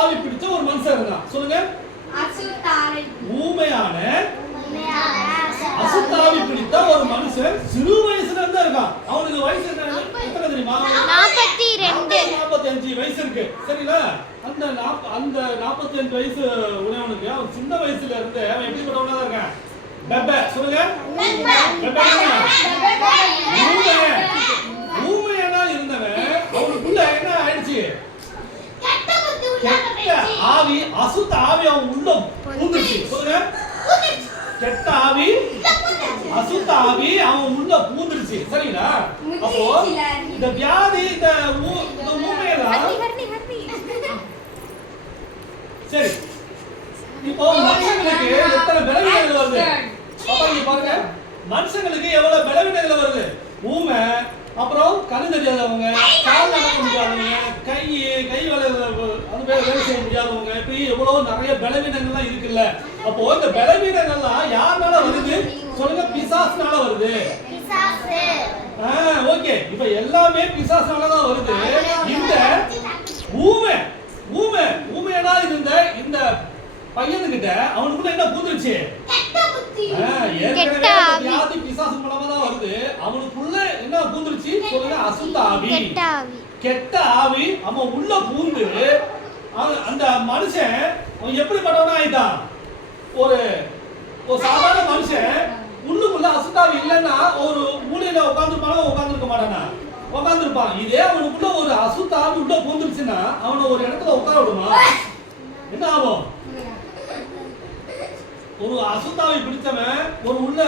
ஆவி பிடிச்ச ஒரு மனுஷன் இருந்தான். சொல்லுங்க. ஊமையான அசுத்தாவி பிடித்த ஒரு மனுஷன் சிறு வயசுல இருந்து இருக்கான். அவனுக்கு வயசு எத்தனை தெரியுமா? 45 வயசு இருக்கு. சரிங்களா? அந்த 45 வயசு உடையவனுக்கு அவன் சின்ன வயசுல இருந்து அவன் எப்படிப்பட்டவனா இருக்கான்? பெப்பே. சொல்லுங்க. ஊமையானா இருந்தவன் அவனுக்குள்ள என்ன ஆயிடுச்சு? கெட்ட ஆவி, அசுத்த ஆவி அவன் உள்ள பூந்துச்சு. சொல்லுங்க. கெட்ட ஆவி, அசுத்த ஆவி அவன் உள்ள பூந்துருச்சு. சரிங்களா? அப்போ இந்த வியாதி, இந்த ஊமையெல்லாம் சரி. இப்போ மனுஷங்களுக்கு எத்தனை பலவீனங்கள் வருது பாருங்க. மனுஷங்களுக்கு எவ்வளவு பலவீனங்கள் வருது? ஊமை, அப்புறம் கண்ணு தெரியாதவங்க, கால் நடக்க முடியாதவங்க, கை வேலை செய்ய முடியாதவங்க, இப்படி எவ்வளவு நிறைய பலவீனங்கள்லாம் இருக்குல்ல. அப்போ இந்த பலவீனங்கள்லாம் யாருனால வருது? சொல்லுங்க. பிசாசுனால வருது. ஓகே. இப்ப எல்லாமே பிசாசுனால தான் வருது. இந்த ஊமையனா இருந்த இந்த பையனுக்கிட்ட அவனுக்குள்ள என்ன பூந்துருச்சு? ஏற்கனவே வியாதி பிசாசு மூலமா தான் வருது. அவனுக்குள்ள என்ன பூந்துருச்சு? சொல்லுங்க. அசுத்த ஆவி, கெட்ட ஆவி அவன் உள்ள பூந்து அந்த மனுஷன் அவன் எப்படிப்பட்டவனா ஆயிட்டான்? ஒரு சாதாரண மனுஷன் உள்ளுக்குள்ள அசுத்தாவி இல்லைன்னா ஒரு மூலையில உட்கார்ந்துருக்க மாட்டானா? உட்கார்ந்துருப்பான். இதே அவனுக்குள்ள ஒரு அசுத்தாவி உள்ள பூந்துருச்சுன்னா அவனை ஒரு இடத்துல உட்கார விடுமா? என்ன ஆகும்? ஒரு அசுத்தாவி பிடிச்சவன் ஒரு உள்ள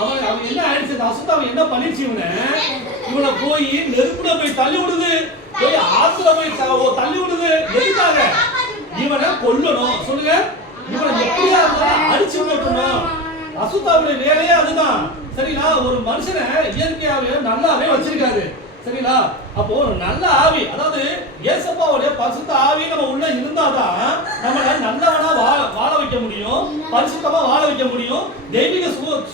அவன் என்ன ஆயிடுச்சு? அசுத்தாவி என்ன பண்ணிடுச்சு? இவனை போய் நெருப்புல போய் தள்ளி விடுது, போய் ஆத்துல போய் தள்ளி விடுது. எதுக்காக? இவனை கொல்லணும். சொல்லுங்க. இவனை எப்படியா இருந்தாலும் அடிச்சு போட்டணும். அசுத்தாவுடைய வேலையே அதுதான். சரிங்களா? ஒரு மனுஷனை இயற்கையாவே நல்லாவே வச்சிருக்காரு. சரிங்களா? அப்போ ஒரு நல்ல ஆவி, அதாவது இயேசுப்பாவுடைய பரிசுத்த ஆவி நம்ம உள்ள இருந்தாதான் நம்மள நல்லவனா வாழ வைக்க முடியும், பரிசுத்தமா வாழ வைக்க முடியும், தெய்வீக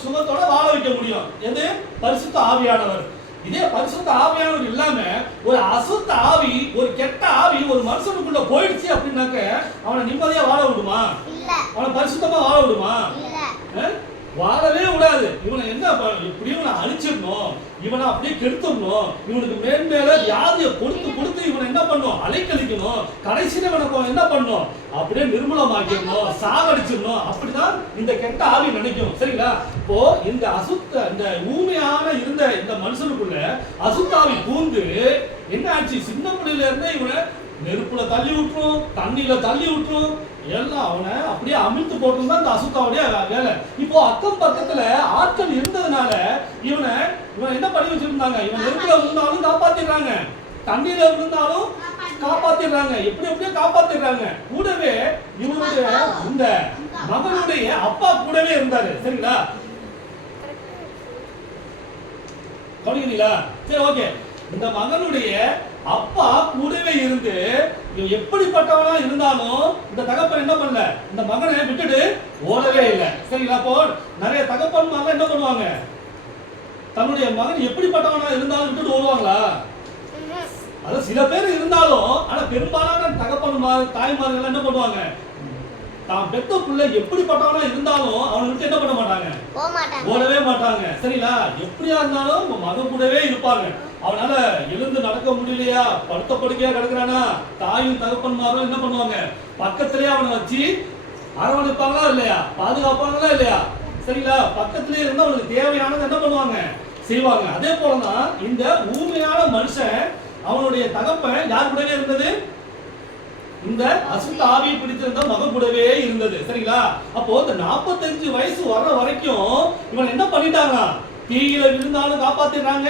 சுகத்தோட வாழ வைக்க முடியும். எது? பரிசுத்த ஆவியானவர். இதே பரிசுத்த ஆவியானவர் இல்லாம ஒரு அசுத்த ஆவி, ஒரு கெட்ட ஆவி ஒரு மனுஷனுக்குள்ள போயிடுச்சு அப்படின்னாக்க அவனை நிம்மதியா வாழ விடுமா? அவனை பரிசுத்தமா வாழ விடுமா? வாழவே விடாது. இவனை என்ன இப்படி இவனை அழிச்சிடணும், இவனை அப்படியே கெடுத்துடணும், இவனுக்கு மேன்மேல வியாதியை கொடுத்து இவனை என்ன பண்ணும்? அலைக்கழிக்கணும். கடைசியில இவனை என்ன பண்ணும்? அப்படியே நிர்மூலமாக்கிடணும், சாகடிச்சிடணும். அப்படிதான் இந்த கெட்ட ஆவி நினைக்கும். சரிங்களா? இப்போ இந்த ஊமையான இருந்த இந்த மனுஷனுக்குள்ள அசுத்தாவி பூந்து என்ன ஆச்சு? சின்ன பிள்ளையில இருந்து இவனை நெருப்புல தள்ளி விட்டுரும், தண்ணியில தள்ளி விட்டுரும், எல்லாம் அவனை அப்படியே அமிழ்த்து போட்டுதான் இந்த அசுத்தாவுடைய வேலை. இப்போ அக்கம் பக்கத்துல ஆட்கள் இருந்ததுனால இவன் என்ன பண்ணி வச்சிருந்தாங்க? இவன் நெருப்புல விழுந்தாலும் காப்பாத்திடுறாங்க, தண்ணியில விழுந்தாலும் காப்பாத்திடுறாங்க, எப்படியோ காப்பாத்திடுறாங்க. கூடவே இவனுடைய இந்த மகனுடைய அப்பா கூடவே இருந்தாரு. சரிங்களா? கவனிக்கிறீங்களா? சரி, ஓகே. இந்த மகனுடைய அப்பா கூடவே இருந்து எப்படிப்பட்டவனா இருந்தாலும் இந்த தகப்பன் என்ன பண்ணல? இந்த மகனை விட்டுட்டு ஓடவே இல்லை. சரிங்களா? அப்போ நிறைய தகப்பன்மார்கள் என்ன பண்ணுவாங்க? தன்னுடைய மகன் எப்படிப்பட்டவனா இருந்தாலும் விட்டுட்டு ஓடுவாங்களா? அது சில பேர் இருந்தாலும், ஆனா பெரும்பாலான தகப்பன்மார் தாய்மார்கள் என்ன பண்ணுவாங்க? தான் பெத்த பிள்ளை எப்படிப்பட்டவனா இருந்தாலும் அவனை விட்டு என்ன பண்ண மாட்டாங்க? ஓடவே மாட்டாங்க. சரிங்களா? எப்படியா இருந்தாலும் மகன் கூடவே இருப்பாங்க. அவனால எழுந்து நடக்க முடியலையா, படுத்த படுக்கையா கிடக்குறானா, தாயும் தகப்பன்மாரும் என்ன பண்ணுவாங்க? பக்கத்திலேயே அவனை வச்சு அரவணைப்பாங்களா இல்லையா? பாதுகாப்பாங்களா இல்லையா? சரிங்களா? பக்கத்திலேயே இருந்து அவனுக்கு தேவையானது என்ன பண்ணுவாங்க? செய்வாங்க. அதே போலதான் இந்த ஊமையான மனுஷன் அவனுடைய தகப்பன் யார் கூடவே இருந்தது? இந்த அசுத்த ஆவியை பிடிச்சிருந்த மகன் கூடவே இருந்தது. சரிங்களா? அப்போ இந்த 45 வயசு வர்ற வரைக்கும் இவன் என்ன பண்ணிட்டாங்க? தீயில விழுந்தாலும் காப்பாத்திடுறாங்க,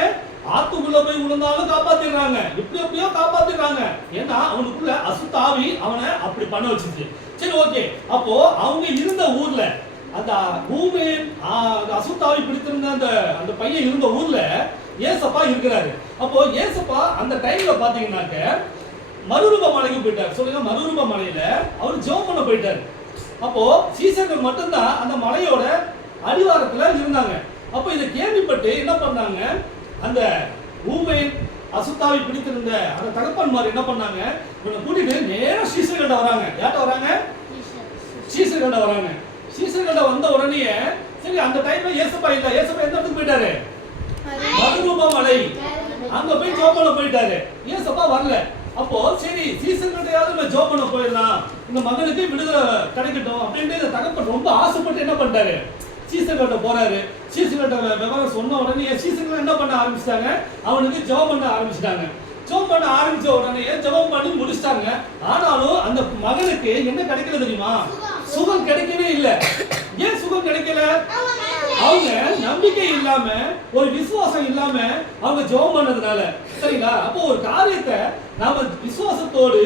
ஆத்துக்குள்ள போய் விழுந்தாலும் காப்பாத்திடுறாங்க, எப்படியோ காப்பாத்திடுறாங்க. ஏன்னா அவனுக்குள்ள அசுத்த ஆவி அவனை அப்படி பண்ண வச்சிருச்சு. சரி, ஓகே. அப்போ அவங்க இருந்த ஊர்ல அந்த ஊமை அசுத்தாவி பிடித்திருந்த அந்த பையன் இருந்த ஊர்ல ஏசப்பா இருக்கிறாரு. அப்போ ஏசப்பா அந்த டைம்ல பாத்தீங்கன்னாக்க மறுரூப மலைக்கு போயிட்டார். சொல்லுங்க. மறுரூப மலையில அவர் ஜெபம் பண்ண போயிட்டார். அப்போ சீசர்கள் மட்டும்தான் அந்த மலையோட அடிவாரத்துல இருந்தாங்க. அப்போ இதை கேள்விப்பட்டு என்ன பண்ணாங்க? அந்த ஊமை அசுத்தாவி பிடித்திருந்த அந்த தகப்பன்மார் என்ன பண்ணாங்க, இவனை கூட்டிட்டு நேரா சீசர்கள்ட்ட வராங்க. யார்ட்ட வராங்க? சீசர்கள்ட்ட வராங்க. சீசர்கள்ட்ட வந்த உடனே சரி, அந்த டைம்ல ஏசப்பா இல்ல. ஏசப்பா எந்த இடத்துக்கு போயிட்டாரு? மறுரூப மலை. அங்க போய் ஜெபம் பண்ண போயிட்டாரு. ஏசப்பா வரல. அப்போ சரி, சீசர்கள்ட்டயாவது நம்ம ஜெபம் பண்ண போயிடலாம், இந்த மகனுக்கு விடுதலை கிடைக்கட்டும் அப்படின்னு இந்த தகப்பன் ரொம்ப ஆசைப்பட்டு என்ன பண்ணிட்டாரு, சீசர்கள்ட்ட போறாரு. சீசர்கள்ட்ட விவரம் சொன்ன உடனே சீசர்கள் என்ன பண்ண ஆரம்பிச்சிட்டாங்க, அவனுக்கு ஜெபம் பண்ண ஆரம்பிச்சிட்டாங்க. ஜெபம் பண்ண ஆரம்பிச்ச உடனே ஜெபம் பண்ணி முடிச்சிட்டாங்க. ஆனாலும் அந்த மகனுக்கு என்ன கிடைக்கல தெரியுமா? சுகம் கிடைக்கவே இல்லை. ஏன் சுகம் கிடைக்கல? அவங்க நம்பிக்கை இல்லாம, ஒரு விசுவாசம் இல்லாம அவங்க ஜெபம் பண்ணதுனால. சரிங்களா? அப்போ ஒரு காரியத்தை நாம விசுவாசத்தோடு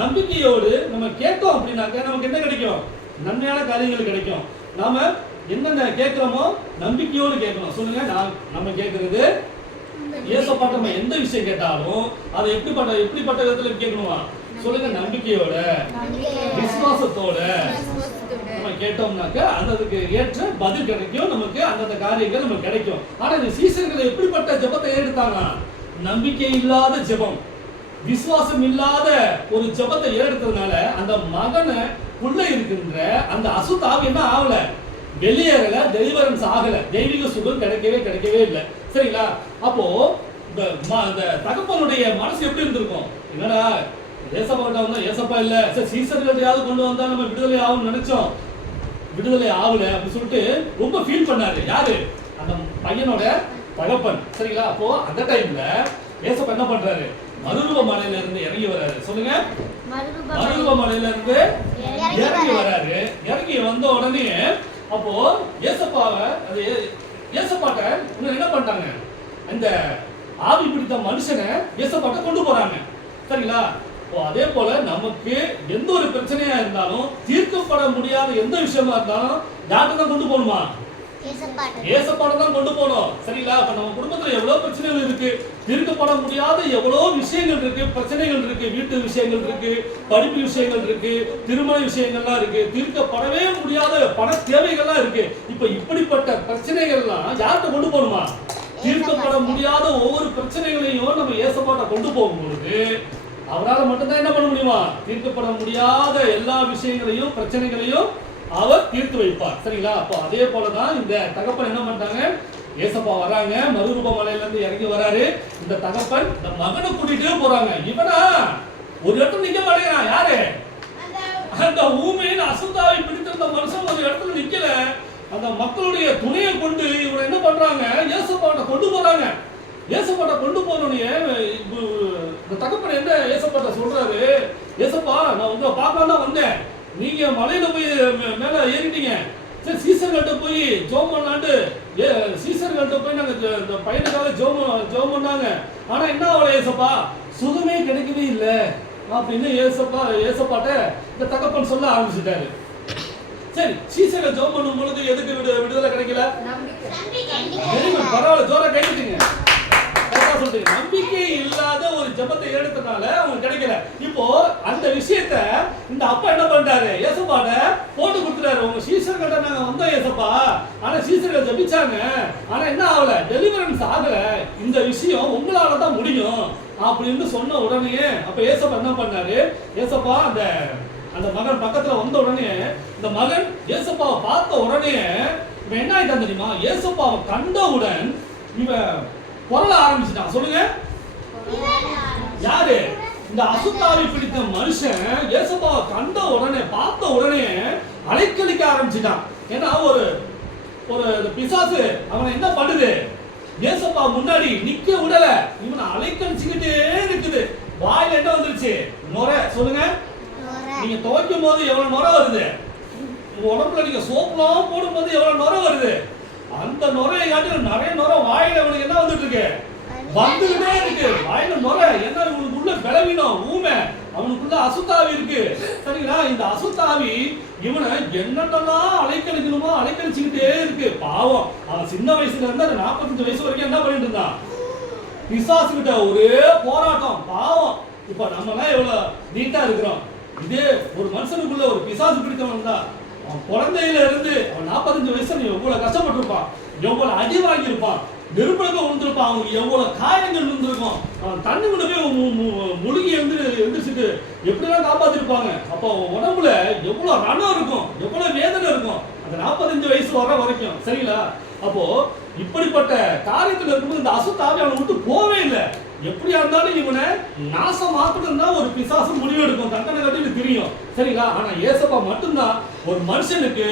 நம்பிக்கையோடு நம்ம கேட்டோம் அப்படின்னாக்க நமக்கு என்ன கிடைக்கும்? நன்மையான காரியங்கள் கிடைக்கும். நாம என்னென்ன கேட்கிறோமோ நம்பிக்கையோடு கேட்கணும். சொல்லுங்க, நம்ம கேட்கறது ஏசப்பாட்ட நம்ம எந்த விஷயம் கேட்டாலும் அதை எப்படிப்பட்ட விதத்துல கேட்கணுமா? சொல்லுங்க, நம்பிக்கையோட விசுவாசத்தோட நம்ம கேட்டோம்னாக்க அதுக்கு ஏற்ற பதில் கிடைக்கும், நமக்கு அந்த காரியங்கள் நமக்கு கிடைக்கும். ஆனா இந்த சீசர்கள் எப்படிப்பட்ட ஜெபத்தை எடுத்தாங்க? நம்பிக்கை இல்லாத ஜெபம், விசுவாசம் இல்லாத ஒரு ஜெபத்தை எடுத்ததுனால அந்த மகனை உள்ள இருக்கின்ற அந்த அசுத்தாவி என்ன ஆகல, வெளியேறல, டெலிவரன்ஸ் ஆகல, தெய்வீக சுகம் கிடைக்கவே இல்லை. சரிங்களா? அப்போ இந்த தகப்பனுடைய மனசு எப்படி இருந்திருக்கும்? என்னடா ஏசப்பா கிட்ட வந்தா ஏசப்பா இல்ல, சரி சீசர்களையாவது கொண்டு வந்தா நம்ம விடுதலை ஆகும்னு நினைச்சோம், விடுதலை ஆகல அப்படின்னு சொல்லிட்டு ரொம்ப ஃபீல் பண்ணாரு. யாரு? அந்த பையனோட தகப்பன். சரிங்களா? அப்போ அந்த டைம்ல ஏசப்பா என்ன பண்றாரு? மறுரூப மலையில இருந்து இறங்கி வராரு. சொல்லுங்க, மறுரூப மலையில இருந்து இறங்கி வராரு. இறங்கி வந்த உடனே அப்போ ஏசப்பாட்ட என்ன பண்ணிட்டாங்க, அந்த ஆவி பிடித்த மனுஷனை ஏசப்பாட்ட கொண்டு போறாங்க. சரிங்களா? அதே போல நமக்கு எந்த ஒரு பிரச்சனையா இருந்தாலும், தீர்க்கப்பட முடியாத எந்த விஷயமா இருந்தாலும் டாக்டர் தான் கொண்டு போகணுமா? ஏசப்பாட்ட தான் கொண்டு போகணும். சரிங்களா? அப்ப நம்ம குடும்பத்துல எவ்வளவு பிரச்சனைகள் இருக்கு, தீர்க்கப்பட முடியாத எவ்வளவு விஷயங்கள் இருக்கு, பிரச்சனைகள் இருக்கு, வீட்டு விஷயங்கள் இருக்கு, படிப்பு விஷயங்கள் இருக்கு, திருமண விஷயங்கள்லாம் இருக்கு, தீர்க்கப்படவே முடியாத பண தேவைகள்லாம் இருக்கு. இப்ப இப்படிப்பட்ட பிரச்சனைகள்லாம் யார்கிட்ட கொண்டு போகணுமா? தீர்க்கப்பட முடியாத ஒவ்வொரு பிரச்சனைகளையும் நம்ம ஏசப்பாட்ட கொண்டு போகும்போது அவரால் மட்டும்தான் என்ன பண்ண முடியுமா? தீர்க்கப்பட முடியாத எல்லா விஷயங்களையும் பிரச்சனைகளையும் அவர் தீர்த்து வைப்பார். சரிங்களா? அப்போ அதே போலதான் இந்த தகப்பன் என்ன பண்றாங்க, ஏசப்பா வராங்க, மறுரூப மலையில இருந்து இறங்கி வராரு. இந்த தகப்பன் இந்த மகனை கூட்டிட்டே போறாங்க. இவனா ஒரு இடத்துல நிக்க மாட்டேங்கிறான். யாரு? அந்த ஊமையின் அசுத்தாவை பிடித்திருந்த மனுஷன் ஒரு இடத்துல நிக்கல. அந்த மக்களுடைய துணையை கொண்டு இவனை என்ன பண்றாங்க, ஏசப்பாட்ட கொண்டு போறாங்க. ஏசப்பாட்ட கொண்டு போனோடனே இந்த தகப்பன் என்ன ஏசப்பாட்ட சொல்றாரு, ஏசப்பா நான் உங்களை பார்க்கலாம் தான் வந்தேன், நீங்க மலையில போய் மேல ஏறிட்டீங்க, சரி சீசர்கள்ட்ட போய் ஜெபம் பண்ணலான்ட்டு சீசர்கள்ட்ட போய் நாங்க இந்த பையனுக்காக ஜெபம் பண்ணாங்க. ஆனா என்ன ஆகல ஏசப்பா, சுகமே கிடைக்கவே இல்லை அப்படின்னு ஏசப்பாட்ட இந்த தகப்பன் சொல்ல ஆரம்பிச்சுட்டாரு. சரி, சீசர்கள் ஜெபம் பண்ணும் பொழுது எதுக்கு விடுதலை கிடைக்கல? பரவாயில்ல, ஜோரா கைவிட்டுங்க. நம்பிக்கை இல்லாத ஒரு ஜெபத்தை எடுத்தனால அவங்க கிடைக்கல. இப்போ அந்த விஷயத்த இந்த அப்பா என்ன பண்றாரு, ஏசப்பாட்ட போட்டு கொடுத்துறாரு. உங்க சீசர்கள்ட்ட நாங்க வந்தோம் ஏசப்பா, ஆனா சீசர்கள் ஜெபிச்சாங்க, ஆனா என்ன ஆகல, டெலிவரன்ஸ் ஆகல, இந்த விஷயம் உங்களால தான் முடியும் அப்படின்னு சொன்ன உடனே அப்ப ஏசப்பா என்ன பண்ணாரு, ஏசப்பா அந்த மகன் பக்கத்துல வந்த உடனே இந்த மகன் ஏசப்பாவை பார்த்த உடனே இவன் என்ன ஆயிட்டான் தெரியுமா, ஏசப்பாவை கண்டவுடன் இவன் பொருள ஆரம்பிச்சுட்டான். சொல்லுங்க, யாரு? இந்த அசுத்தாவி பிடித்த மனுஷன் ஏசப்பாவை கண்ட உடனே பார்த்த உடனே அலைக்கழிக்க ஆரம்பிச்சுட்டான். ஏன்னா ஒரு பிசாசு அவனை என்ன பண்ணுது, ஏசப்பா முன்னாடி நிக்க விடல, இவனை அலைக்கழிச்சுக்கிட்டே இருக்குது. வாயில என்ன வந்துருச்சு, நுரை. சொல்லுங்க, நீங்க துவைக்கும் போது எவ்வளவு நுரை வருது, உங்க உடம்புல நீங்க சோப்புலாம் போடும் போது எவ்வளவு நுரை வருது, அந்த நுரையை காட்டி நிறைய நுரை வாயில அவனுக்கு என்ன வந்துட்டு இருக்கு, வந்துகிட்டே இருக்கு. வாயில நுரை. என்ன, இவனுக்குள்ள பலவீனம், ஊமை, அவனுக்குள்ள அசுத்தாவி இருக்கு. சரிங்களா? இந்த அசுத்தாவி இவனை என்னென்னலாம் அலைக்கழிக்கணுமோ அலைக்கழிச்சுக்கிட்டே இருக்கு. பாவம், அவன் சின்ன வயசுல இருந்து 45 வயசு வரைக்கும் என்ன பண்ணிட்டு இருந்தான், பிசாசு கிட்ட ஒரே போராட்டம். பாவம், இப்ப நம்ம எல்லாம் எவ்வளவு நீட்டா இருக்கிறோம். இதே ஒரு மனுஷனுக்குள்ள ஒரு பிசாசு பிடித்தவன் தான், அவன் குழந்தையில இருந்து அவன் 45 வயசுல எவ்வளவு கஷ்டப்பட்டிருப்பான், எவ்வளவு அடி வாங்கியிருப்பான். நெருப்புல போய் விழுந்திருப்பான். அவனுக்கு எவ்வளவு காயங்கள் இருந்திருக்கும். அவன் தண்ணி கொண்டு போய் முழுகி எந்திரிச்சுட்டு எப்படிலாம் காப்பாத்திருப்பாங்க. அப்போ உடம்புல எவ்வளவு ரணம் இருக்கும், எவ்வளவு வேதனை இருக்கும் அந்த 45 வயசு வர வரைக்கும். சரிங்களா? அப்போ இப்படிப்பட்ட காரியத்துல இருக்கும்போது இந்த அசுத்தாவி அவனை விட்டு போவே இல்லை. எப்படியா இருந்தாலும் இவனை நாசம் மாத்தணும் தான் ஒரு பிசாசு முடிவு எடுக்கும், தண்டனை கட்டி தெரியும். சரிங்களா? ஆனா ஏசப்பா மட்டும்தான் ஒரு மனுஷனுக்கு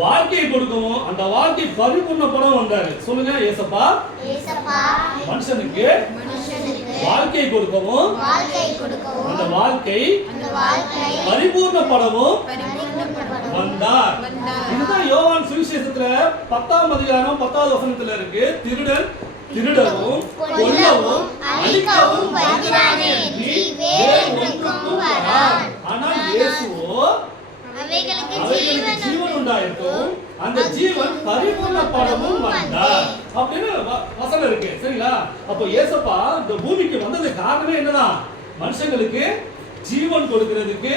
வாழ்க்கையை கொடுக்கவும் அந்த வாழ்க்கை பரிபூர்ணப்படவும் வந்தாரு. சொல்லுங்க, ஏசப்பா மனுஷனுக்கு வாழ்க்கையை கொடுக்கவும் அந்த வாழ்க்கை பரிபூர்ணப்படவும் வந்தார். இதுதான் யோவான் சுவிசேஷத்துல 10ஆம் அதிகாரம் 10வது வசனத்துல இருக்கு. திருடன் திருடவும் கொல்லவும் அழிக்கவும் வருகிறானே, வேறு ஒன்றுக்கும் வரான். ஆனால் இயேசுவோ அவைகளுக்கு ஜீவன் உண்டாயிருக்கும், அந்த ஜீவன் பரிபூர்ணப்படவும் வந்தார் அப்படின்னு வசனம் இருக்கு. சரிங்களா? அப்போ ஏசப்பா இந்த பூமிக்கு வந்தது காரணமே என்னதான்? மனுஷங்களுக்கு ஜீவன் கொடுக்கிறதுக்கு,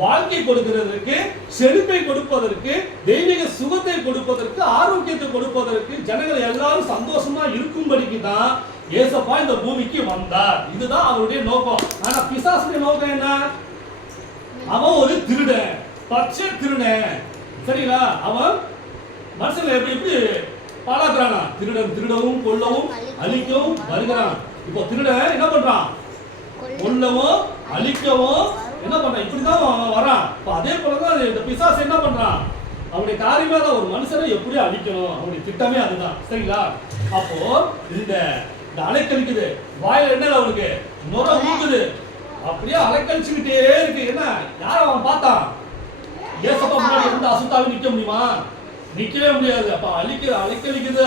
வாழ்க்கை கொடுக்கிறதுக்கு, செழிப்பை கொடுப்பதற்கு, தெய்வீக சுகத்தை கொடுப்பதற்கு, ஆரோக்கியத்தை கொடுப்பதற்கு, ஜனங்கள் எல்லாரும் சந்தோஷமா இருக்கும்படிக்கு தான் ஏசப்பா இந்த பூமிக்கு வந்தார். இதுதான் அவருடைய நோக்கம். ஆனா பிசாசுடைய நோக்கம் என்ன? அவன் ஒரு திருடன், பச்சை திருடன். சரிங்களா? அவன் மனுஷங்களை எப்படி எப்படி பாழாக்குறானா? திருடன் திருடவும் கொல்லவும் அழிக்கவும் வருகிறான். இப்போ திருடன் என்ன பண்றான்? கொல்லவும் அழிக்கவும் என்ன பண்றான்? இப்படிதான் வரான். அதே போலதான் இந்த பிசாசு என்ன பண்றான்? அவனுடைய காரியமே தான் ஒரு மனுஷனை எப்படி அழிக்கணும், அவனுடைய திட்டமே அதுதான். சரிங்களா? அப்போ இந்த அலைக்கழிக்குது, வாயில என்ன அவனுக்கு நுர ஊக்குது, அப்படியே அலைக்கழிச்சுக்கிட்டே இருக்கு. என்ன யார அவன் பார்த்தான்? ஏசப்பா முன்னாடி எந்த அசுத்தாலும் நிக்க முடியுமா? நிக்கவே முடியாது. அப்ப அலைக்கழிக்குது.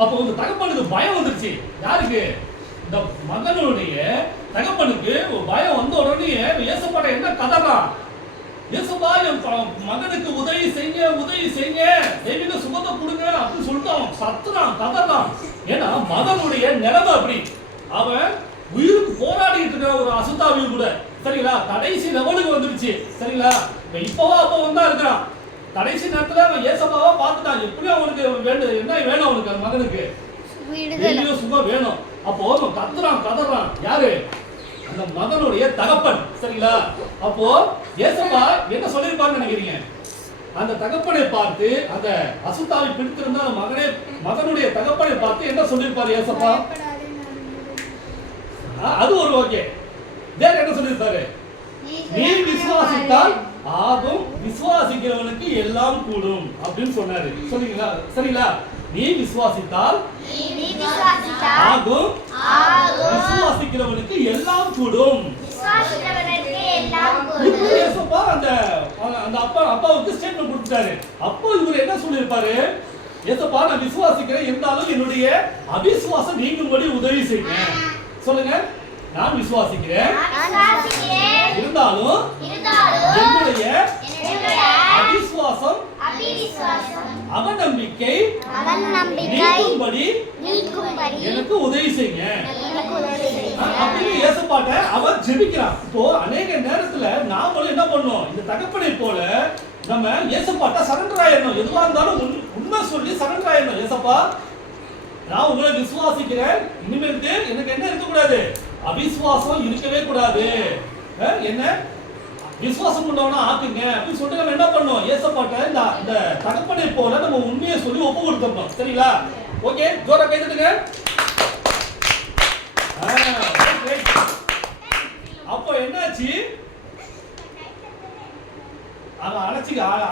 அப்போ இந்த தகப்பனுக்கு பயம் வந்துருச்சு. யாருக்கு? இந்த மகனுடைய தகப்பனுக்கு ஒரு பயம் வந்த உடனே ஏசப்பாட்ட என்ன கதறான்? ஏசப்பா என் மகனுக்கு உதவி செய்யுங்க, தெய்வீக சுகத்தை கொடுங்க அப்படின்னு சொல்லிட்டு அவன் சத்துறான், கதறான். ஏன்னா மகனுடைய நிலைமை அப்படி. அவன் உயிருக்கு போராடிட்டு இருக்கிற ஒரு அசுத்தாவி கூட. சரிங்களா? கடைசி லெவலுக்கு வந்துருச்சு. சரிங்களா? இப்பவா அப்ப வந்தா இருக்கிறான். கடைசி நேரத்துல அவன் ஏசப்பாவா பார்த்துட்டான். எப்படியும் அவனுக்கு என்ன வேணும்? அவனுக்கு அந்த மகனுக்கு தெய்வீக சுகம் வேணும். அப்போ அவன் கதறான். யாரு? அந்த மகனுடைய தகப்பன். சரிங்களா? அப்போ ஏசப்பா என்ன சொல்லிருப்பான்னு நினைக்கிறீங்க? அந்த தகப்பனை பார்த்து, அந்த அசுத்தாவை பிடித்திருந்த அந்த மகனுடைய தகப்பனை பார்த்து என்ன சொல்லிருப்பாரு ஏசப்பா? அது ஒரு ஓகே. வேற என்ன சொல்லிருப்பாரு? நீ விசுவாசித்தால் ஆகும், விசுவாசிக்கிறவனுக்கு எல்லாம் கூடும் அப்படின்னு சொன்னாரு. சொல்றீங்களா? சரிங்களா? நீ விசுவாசித்தால் ஆகும், விசுவாசிக்கிறவனுக்கு எல்லாம் கூடும். அந்த அப்பாவுக்கு ஸ்டேட்மெண்ட் கொடுத்தாரு. அப்போ இவர் என்ன சொல்லிருப்பாரு? ஏசப்பா நான் விசுவாசிக்கிறேன், இருந்தாலும் என்னுடைய அவிசுவாசம் நீங்கும்படி உதவி செய்யுங்க. சொல்லுங்க, நான் விசுவாசிக்கிறேன், இருந்தாலும் என்னுடைய அவிசுவாசம் அவநம்பிக்கை நீக்கும்படி எனக்கு உதவி செய்யுங்க அப்படின்னு ஏசப்பாட்ட அவர் ஜெபிக்கிறான். இப்போ அநேக நேரத்துல நாமளும் என்ன பண்ணோம்? இந்த தகப்பனை போல நம்ம ஏசப்பாட்ட சரண்டர் ஆயிடணும். எதுவா இருந்தாலும் உண்மை சொல்லி சரண்டர் ஆயிடணும். ஏசப்பா நான் உங்களை விசுவாசிக்கிறேன், இனிமேட்டு எனக்கு என்ன இருக்கக்கூடாது? அவிசுவாசம் இருக்கவே கூடாது. என்ன விசுவாசம் கொண்டவனா ஆக்குங்க அப்படின்னு சொல்லிட்டு நம்ம என்ன பண்ணோம்? ஏசப்பாட்ட இந்த தகப்பனை போல நம்ம உண்மையை சொல்லி ஒப்பு கொடுத்தோம். சரிங்களா? ஓகே, ஜோரா கை தட்டுங்க. அப்போ என்னாச்சு? அவன்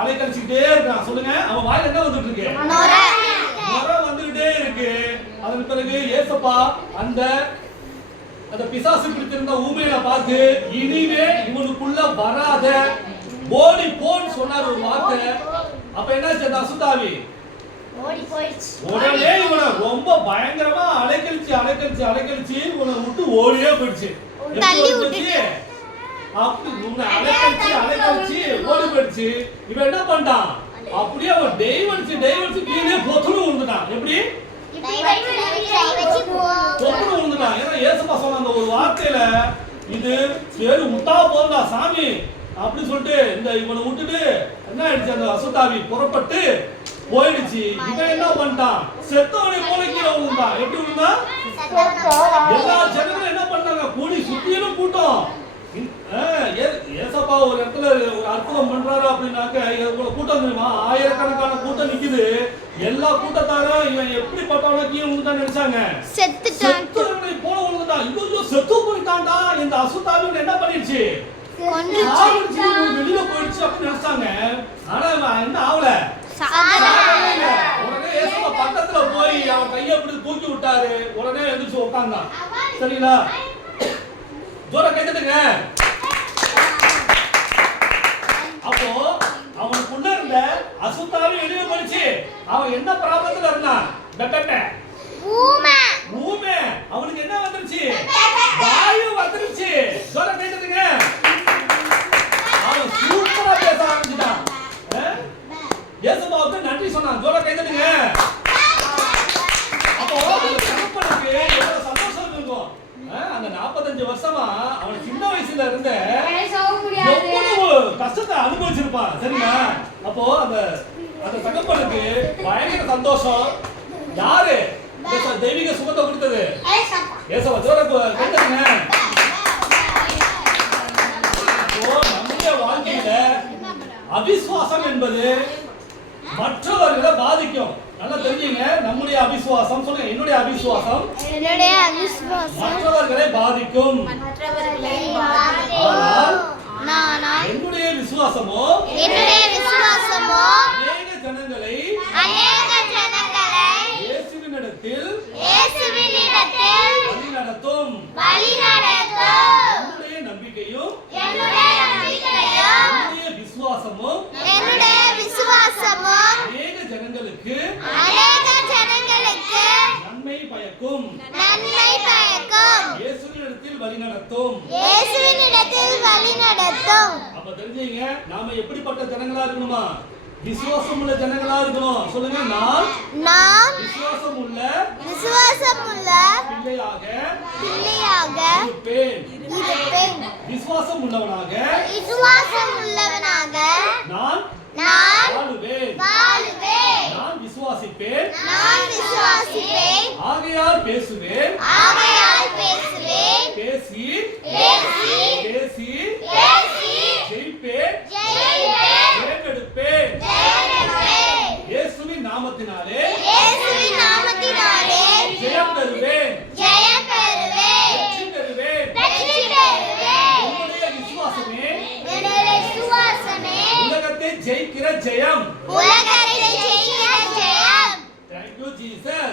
அலைக்கழிச்சுக்கிட்டே இருக்கான். சொல்லுங்க, அவன் வாயில என்ன வந்துட்டு இருக்கு? நுரை வந்துகிட்டே இருக்கு. அதன் பிறகு ஏசப்பா அந்த பிசாசு பிடித்திருந்த ஊமையை பார்த்து, இனிமே இவனுக்குள்ள வராத, ஓடி போன்னு சொன்னார் ஒரு வார்த்தை. அப்ப என்னாச்சு? அந்த அசுத்தாவி உடனே இவனை ரொம்ப பயங்கரமா அலைக்கழிச்சு இவனை விட்டு ஓடியே போயிடுச்சு. அப்படி அலைக்கழிச்சு ஓடி போயிடுச்சு. இவன் என்ன பண்ணான்? அப்படியே அவன் டெய்வடிச்சு கீழே பொத்துன்னு விழுந்துட்டான். எப்படி பொத்துன்னு விழுந்துட்டான்? ஏன்னா ஏசப்பா சொன்ன அந்த ஒரு வார்த்தையில, இது சரி முட்டா போதா சாமி அப்படின்னு சொல்லிட்டு இந்த இவனை விட்டுட்டு என்ன ஆயிடுச்சு? அந்த அசுத்தாவி புறப்பட்டு போயிடுச்சு. இவன் என்ன பண்ணிட்டான்? செத்தவனை போல கீழே விழுந்தான். எப்படி விழுந்தான்? எல்லா ஜனங்களும் என்ன பண்ணாங்க? கூடி சுத்தியும் கூட்டம். ஏசப்பா ஒரு இடத்துல ஒரு அற்புதம் பண்றாரு அப்படின்னாக்க இவ்வளவு கூட்டம் தெரியுமா? ஆயிரக்கணக்கான கூட்டம் நிக்குது. எல்லா கூட்டத்தாரும் இவன் எப்படி பட்டவன கீழே விழுந்தான்னு நினைச்சாங்க. செத்தவனை போல விழுந்தான். ஐயோ செத்து போயிட்டான்டா. இந்த அசுத்தாவி என்ன பண்ணிடுச்சு? வெளியில போயிடுச்சு அப்படின்னு நினைச்சாங்க. ஆனா என்ன ஆகல. உடனே ஏசப்பா பக்கத்துல போய் அவன் கையை அப்படி தூக்கி விட்டாரு. உடனே எந்திரிச்சு உட்கார்ந்தான். சரிங்களா? ஜோர கைத்தட்டுங்க. அப்போ அவனுக்குள்ள இருந்த அசுத்தாவி வெளியே போயிடுச்சு. அவன் என்ன ப்ராப்ளத்துல இருந்தான்? ஊமை. அவனுக்கு என்ன வந்துருச்சு? வாயு வந்துருச்சு. ஜோர கைத்தட்டுங்க. அவன் சூப்பரா பேச ஆரம்பிச்சுட்டான். ஏசப்பாவுக்கு நன்றி சொன்னான். ஜோர கைத்தட்டுங்க. அப்போ அந்த தகப்பனுக்கு எவ்வளவு சந்தோஷம் இருக்கும். அந்த 45 வருஷமா அவன் சின்ன வயசுல இருந்த எவ்வளவு கஷ்டத்தை அனுபவிச்சிருப்பான். சரிங்களா? அப்போ அந்த தகப்பனுக்கு பயங்கர சந்தோஷம். யாரு தெய்வீக சுகத்தை கொடுத்தது? ஏசப்பா. ஜோர கைத்தட்டுங்க. நம்முடைய வாழ்க்கையில அவிசுவாசம் என்பது மற்றவர்களை பாதிக்கும். நல்லா தெரிஞ்சுங்க. நம்முடைய அவிசுவாசம் சொல்லுங்க. என்னுடைய அவிசுவாசம் மற்றவர்களை பாதிக்கும். ஆனால் என்னுடைய விசுவாசமோ அநேக ஜனங்களை இயேசுவினிடத்தில் வழிநடத்தும். என்னுடைய நம்பிக்கையும் என்னுடைய விசுவாசமும் அநேக ஜனங்களுக்கு நன்மை பயக்கும். இயேசுவினிடத்தில் வழிநடத்தும். அப்ப தெரிஞ்சீங்க நாம எப்படிப்பட்ட ஜனங்களா இருக்கணுமா? விசுவாசம் உள்ள ஜனங்களா இருக்கணும். சொல்லுங்க. நான் விசுவாசம் உள்ள பிள்ளையாக இருப்பேன். விசுவாசம் உள்ளவனாக நான் வாழுவேன். நான் விசுவாசிப்பேன். ஆகையால் பேசுவேன். பேசி ஜெயிப்பேன். ஜெயமெடுப்பேன். இயேசுவின் நாமத்தினாலே ஜெயம் பெறுவேன். வெற்றி பெறுவேன். உங்களுடைய விசுவாசமே உலகத்தை ஜெயிக்கிற ஜெயம். Thank you, Jesus.